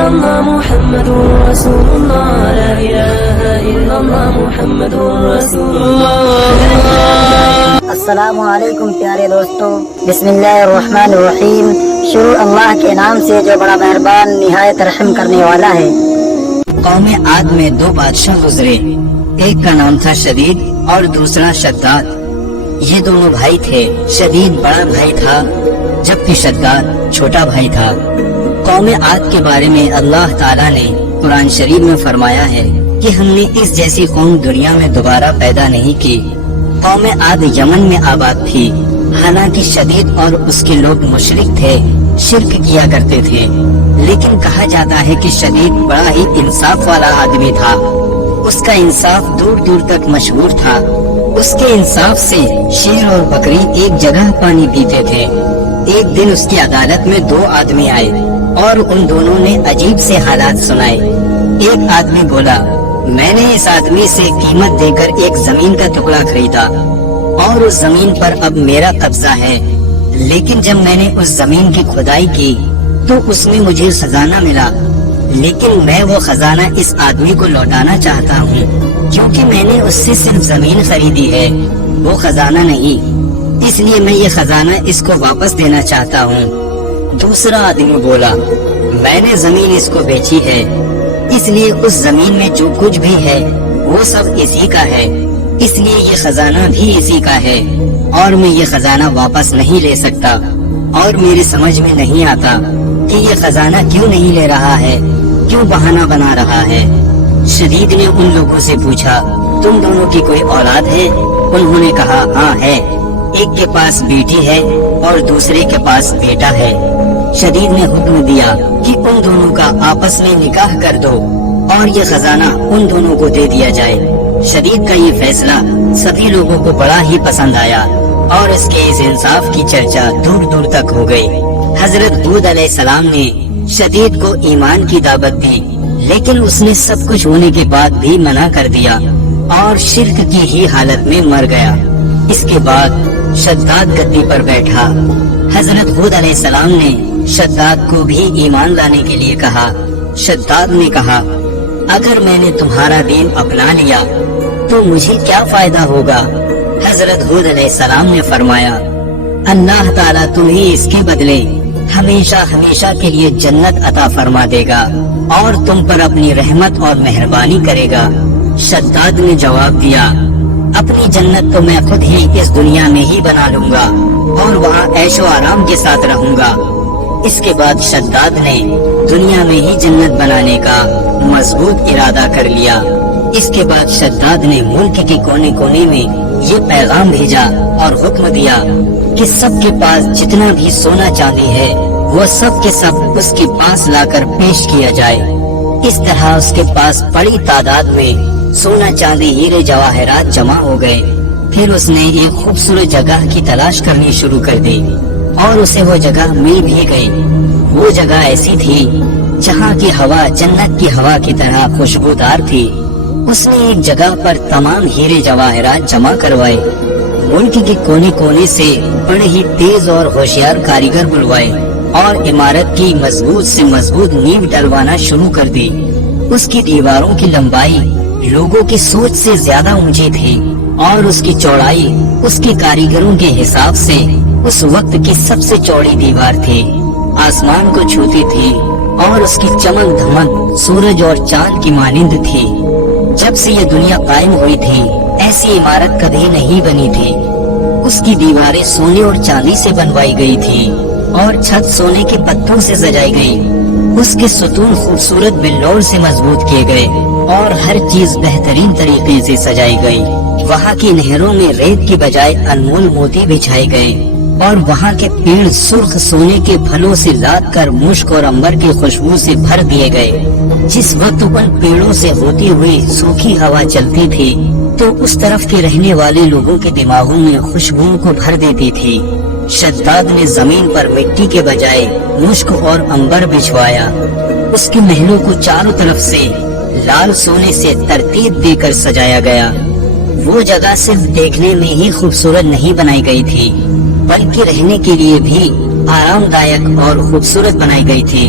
إلا الله محمد رسول الله لا إله إلا الله محمد رسول الله. السلام علیکم پیارے دوستو، بسم اللہ الرحمن الرحیم. شروع اللہ کے نام سے جو بڑا مہربان نہایت رحم کرنے والا ہے. قوم عاد میں دو بادشاہ گزرے، ایک کا نام تھا شدید اور دوسرا شداد. یہ دونوں بھائی تھے. شدید بڑا بھائی تھا جبکہ شداد چھوٹا بھائی تھا. قوم عاد کے بارے میں اللہ تعالیٰ نے قرآن شریف میں فرمایا ہے کہ ہم نے اس جیسی قوم دنیا میں دوبارہ پیدا نہیں کی. قوم عاد یمن میں آباد تھی. حالانکہ شدید اور اس کے لوگ مشرک تھے، شرک کیا کرتے تھے، لیکن کہا جاتا ہے کہ شدید بڑا ہی انصاف والا آدمی تھا. اس کا انصاف دور دور تک مشہور تھا. اس کے انصاف سے شیر اور بکری ایک جگہ پانی پیتے تھے. ایک دن اس کی عدالت میں دو آدمی آئے اور ان دونوں نے عجیب سے حالات سنائے. ایک آدمی بولا، میں نے اس آدمی سے قیمت دے کر ایک زمین کا ٹکڑا خریدا اور اس زمین پر اب میرا قبضہ ہے، لیکن جب میں نے اس زمین کی کھدائی کی تو اس میں مجھے خزانہ ملا، لیکن میں وہ خزانہ اس آدمی کو لوٹانا چاہتا ہوں کیونکہ میں نے اس سے صرف زمین خریدی ہے، وہ خزانہ نہیں. اس لیے میں یہ خزانہ اس کو واپس دینا چاہتا ہوں. دوسرا آدمی بولا، میں نے زمین اس کو بیچی ہے، اس لیے اس زمین میں جو کچھ بھی ہے وہ سب اسی کا ہے، اس لیے یہ خزانہ بھی اسی کا ہے اور میں یہ خزانہ واپس نہیں لے سکتا. اور میری سمجھ میں نہیں آتا کہ یہ خزانہ کیوں نہیں لے رہا ہے، کیوں بہانہ بنا رہا ہے. شدید نے ان لوگوں سے پوچھا، تم دونوں کی کوئی اولاد ہے؟ انہوں نے کہا، ہاں ہے، ایک کے پاس بیٹی ہے اور دوسرے کے پاس بیٹا ہے. شدید نے حکم دیا کہ ان دونوں کا آپس میں نکاح کر دو اور یہ خزانہ ان دونوں کو دے دیا جائے. شدید کا یہ فیصلہ سبھی لوگوں کو بڑا ہی پسند آیا اور اس کے اس انصاف کی چرچا دور دور تک ہو گئی. حضرت ہود علیہ السلام نے شدید کو ایمان کی دعوت دی، لیکن اس نے سب کچھ ہونے کے بعد بھی منع کر دیا اور شرک کی ہی حالت میں مر گیا. اس کے بعد شداد گدی پر بیٹھا. حضرت ہود علیہ السلام نے شداد کو بھی ایمان لانے کے لیے کہا. شداد نے کہا، اگر میں نے تمہارا دین اپنا لیا تو مجھے کیا فائدہ ہوگا؟ حضرت ہود علیہ السلام نے فرمایا، اللہ تعالیٰ تمہیں اس کے بدلے ہمیشہ ہمیشہ کے لیے جنت عطا فرما دے گا اور تم پر اپنی رحمت اور مہربانی کرے گا. شداد نے جواب دیا، اپنی جنت تو میں خود ہی اس دنیا میں ہی بنا لوں گا اور وہاں عیش و آرام کے ساتھ رہوں گا. اس کے بعد شداد نے دنیا میں ہی جنت بنانے کا مضبوط ارادہ کر لیا. اس کے بعد شداد نے ملک کے کونے کونے میں یہ پیغام بھیجا اور حکم دیا کہ سب کے پاس جتنا بھی سونا چاندی ہے وہ سب کے سب اس کے پاس لا کر پیش کیا جائے. اس طرح اس کے پاس بڑی تعداد میں سونا چاندی ہیرے جواہرات جمع ہو گئے. پھر اس نے ایک خوبصورت جگہ کی تلاش کرنی شروع کر دی اور اسے وہ جگہ مل بھی گئی. وہ جگہ ایسی تھی جہاں کی ہوا جنت کی ہوا کی طرح خوشبودار تھی. اس نے ایک جگہ پر تمام ہیرے جواہرات جمع کروائے. ملک کے کونے کونے سے بڑے ہی تیز اور ہوشیار کاریگر بلوائے اور عمارت کی مضبوط سے مضبوط نیو ڈلوانا شروع کر دی. اس کی دیواروں کی لمبائی لوگوں کی سوچ سے زیادہ اونچی تھی اور اس کی چوڑائی اس کے کاریگروں کے حساب سے اس وقت کی سب سے چوڑی دیوار تھی. آسمان کو چھوتی تھی اور اس کی چمک دھمک سورج اور چاند کی مانند تھی. جب سے یہ دنیا قائم ہوئی تھی ایسی عمارت کبھی نہیں بنی تھی. اس کی دیواریں سونے اور چاندی سے بنوائی گئی تھی اور چھت سونے کے پتھروں سے سجائی گئی. اس کے ستون خوبصورت بلور سے مضبوط کیے گئے اور ہر چیز بہترین طریقے سے سجائی گئی. وہاں کی نہروں میں ریت کی بجائے انمول موتی بچھائے گئے اور وہاں کے پیڑ سرخ سونے کے پھلوں سے لاد کر مشک اور عنبر کی خوشبو سے بھر دیے گئے. جس وقت ان پیڑوں سے ہوتی ہوئی سوکھی ہوا چلتی تھی تو اس طرف کے رہنے والے لوگوں کے دماغوں میں خوشبو کو بھر دیتی تھی. شداد نے زمین پر مٹی کے بجائے مشک اور عنبر بچھوایا. اس کے محلوں کو چاروں طرف سے لال سونے سے ترتیب دے کر سجایا گیا. وہ جگہ صرف دیکھنے میں ہی خوبصورت نہیں بنائی گئی تھی بلکہ رہنے کے لیے بھی آرام دائک اور خوبصورت بنائی گئی تھی.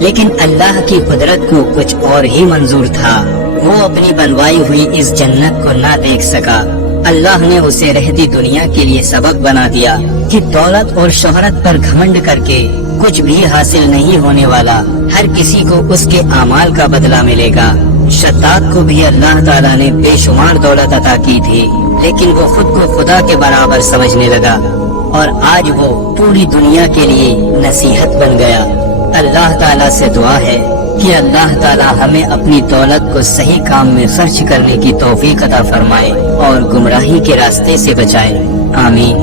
لیکن اللہ کی قدرت کو کچھ اور ہی منظور تھا. وہ اپنی بنوائی ہوئی اس جنت کو نہ دیکھ سکا. اللہ نے اسے رہتی دنیا کے لیے سبق بنا دیا کہ دولت اور شہرت پر گھمنڈ کر کے کچھ بھی حاصل نہیں ہونے والا. ہر کسی کو اس کے اعمال کا بدلہ ملے گا. شداد کو بھی اللہ تعالیٰ نے بے شمار دولت عطا کی تھی، لیکن وہ خود کو خدا کے برابر سمجھنے لگا اور آج وہ پوری دنیا کے لیے نصیحت بن گیا. اللہ تعالیٰ سے دعا ہے کہ اللہ تعالیٰ ہمیں اپنی دولت کو صحیح کام میں خرچ کرنے کی توفیق عطا فرمائے اور گمراہی کے راستے سے بچائے. آمین.